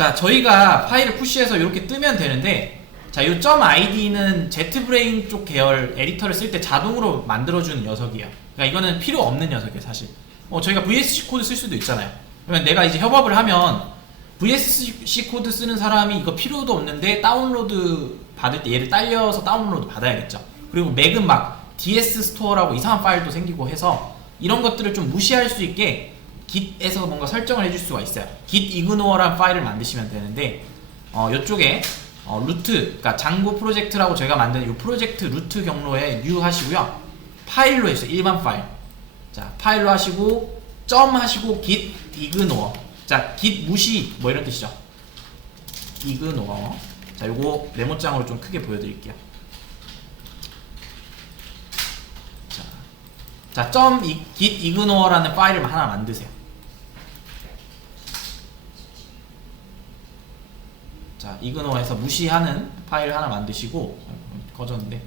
자, 저희가 파일을 푸시해서 이렇게 뜨면 되는데, 자, 이점 .id는 JetBrains 쪽 계열 에디터를 쓸 때 자동으로 만들어주는 녀석이에요. 그러니까 이거는 필요 없는 녀석이에요, 사실. 어, 저희가 VSC 코드 쓸 수도 있잖아요. 그러면 내가 이제 협업을 하면 VSC 코드 쓰는 사람이 이거 필요도 없는데 다운로드 받을 때 얘를 딸려서 다운로드 받아야겠죠. 그리고 맥은 막 DS 스토어라고 이상한 파일도 생기고 해서 이런 것들을 좀 무시할 수 있게 git에서 뭔가 설정을 해줄 수가 있어요. git ignore 파일을 만드시면 되는데 어, 이쪽에 어, 루트, 그러니까 장고 프로젝트라고 제가 만든 이 프로젝트 루트 경로에 new 하시고요. 파일로 해주세요. 일반 파일. 자, 파일로 하시고 점 하시고 git ignore. 자, git 무시 뭐 이런 뜻이죠. ignore. 자, 요거 메모장으로 좀 크게 보여드릴게요. 자, 자, 점 이- git ignore라는 파일을 하나 만드세요. 자, ignore에서 무시하는 파일 하나 만드시고 꺼졌는데.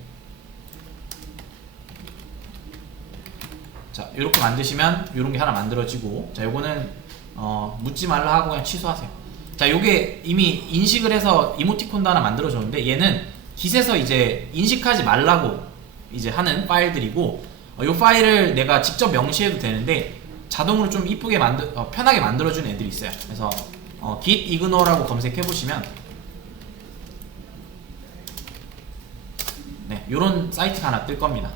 자, 이렇게 만드시면 이런 게 하나 만들어지고, 자, 요거는 어, 묻지 말라 하고 그냥 취소하세요. 자, 요게 이미 인식을 해서 이모티콘도 하나 만들어줬는데 얘는 깃에서 이제 인식하지 말라고 이제 하는 파일들이고, 어, 요 파일을 내가 직접 명시해도 되는데 자동으로 좀 이쁘게 만들, 어, 편하게 만들어주는 애들이 있어요. 그래서 어, git ignore라고 검색해 보시면 네, 요런 사이트가 하나 뜰 겁니다.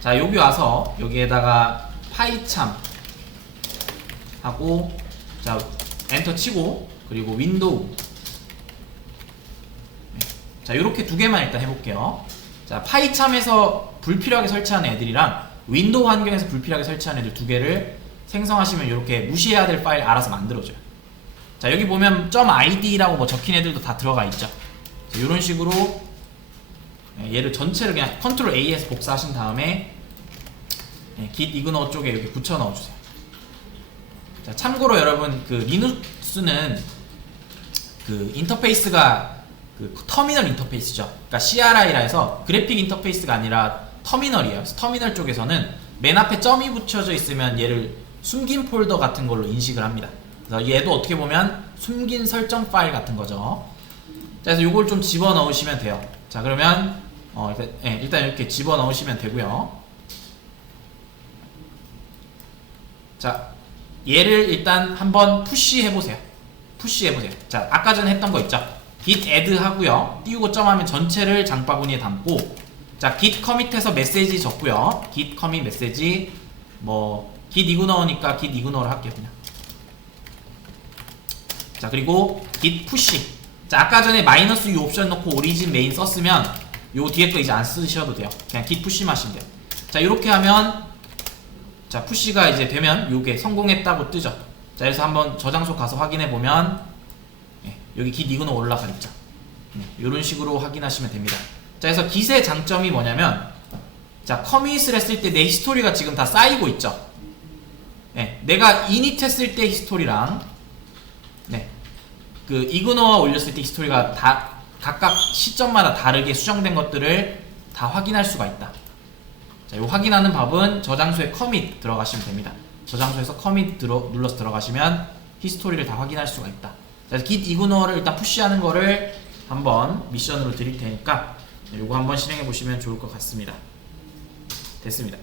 자, 여기 와서 여기에다가 파이참 하고 자, 엔터 치고 그리고 윈도우 네. 자, 이렇게 두 개만 일단 해볼게요. 자, 파이참에서 불필요하게 설치하는 애들이랑 윈도우 환경에서 불필요하게 설치하는 애들 두 개를 생성하시면 이렇게 무시해야 될 파일 알아서 만들어줘요. 자, 여기 보면 .id라고 뭐 적힌 애들도 다 들어가 있죠. 이런 식으로 예, 얘를 전체를 그냥 컨트롤 A에서 복사하신 다음에 예, git ignore 쪽에 이렇게 붙여 넣어주세요. 자, 참고로 여러분 그 리눅스는 그 인터페이스가 그 터미널 인터페이스죠. 그러니까 CRI라 해서 그래픽 인터페이스가 아니라 터미널이에요. 터미널 쪽에서는 맨 앞에 점이 붙여져 있으면 얘를 숨긴 폴더 같은 걸로 인식을 합니다. 그래서 얘도 어떻게 보면 숨긴 설정 파일 같은 거죠. 자, 그래서 요걸 좀 집어 넣으시면 돼요. 자, 그러면 어, 일단, 예, 일단 이렇게 집어 넣으시면 되고요. 자, 얘를 일단 한번 푸시 해보세요. 푸시 해보세요. 자, 아까 전에 했던 거 있죠? git add 하고요. 띄우고 점하면 전체를 장바구니에 담고 자, git commit해서 메시지 적고요. git commit 메시지 뭐 git ignore니까 git ignore를 할게요, 그냥. 자, 그리고 git push. 자, 아까 전에 마이너스 이 옵션 넣고 오리진 메인 썼으면 요 뒤에 거 이제 안 쓰셔도 돼요. 그냥 git push만 하시면 돼요. 자, 이렇게 하면 자, 푸시가 이제 되면 요게 성공했다고 뜨죠. 자, 그래서 한번 저장소 가서 확인해 보면 예, 여기 git 이그노 올라가 있죠. 이런 식으로 확인하시면 됩니다. 자, 그래서 git의 장점이 뭐냐면 자, 커밋을 했을 때 내 히스토리가 지금 다 쌓이고 있죠. 예, 내가 이닛 했을 때 히스토리랑 네, 그 이그노어 올렸을 때 히스토리가 다 각각 시점마다 다르게 수정된 것들을 다 확인할 수가 있다. 자, 이 확인하는 법은 저장소에 커밋 들어가시면 됩니다. 저장소에서 커밋 들어, 눌러서 들어가시면 히스토리를 다 확인할 수가 있다. 자, git 이그노어를 일단 푸시하는 거를 한번 미션으로 드릴 테니까 이거 한번 실행해 보시면 좋을 것 같습니다. 됐습니다.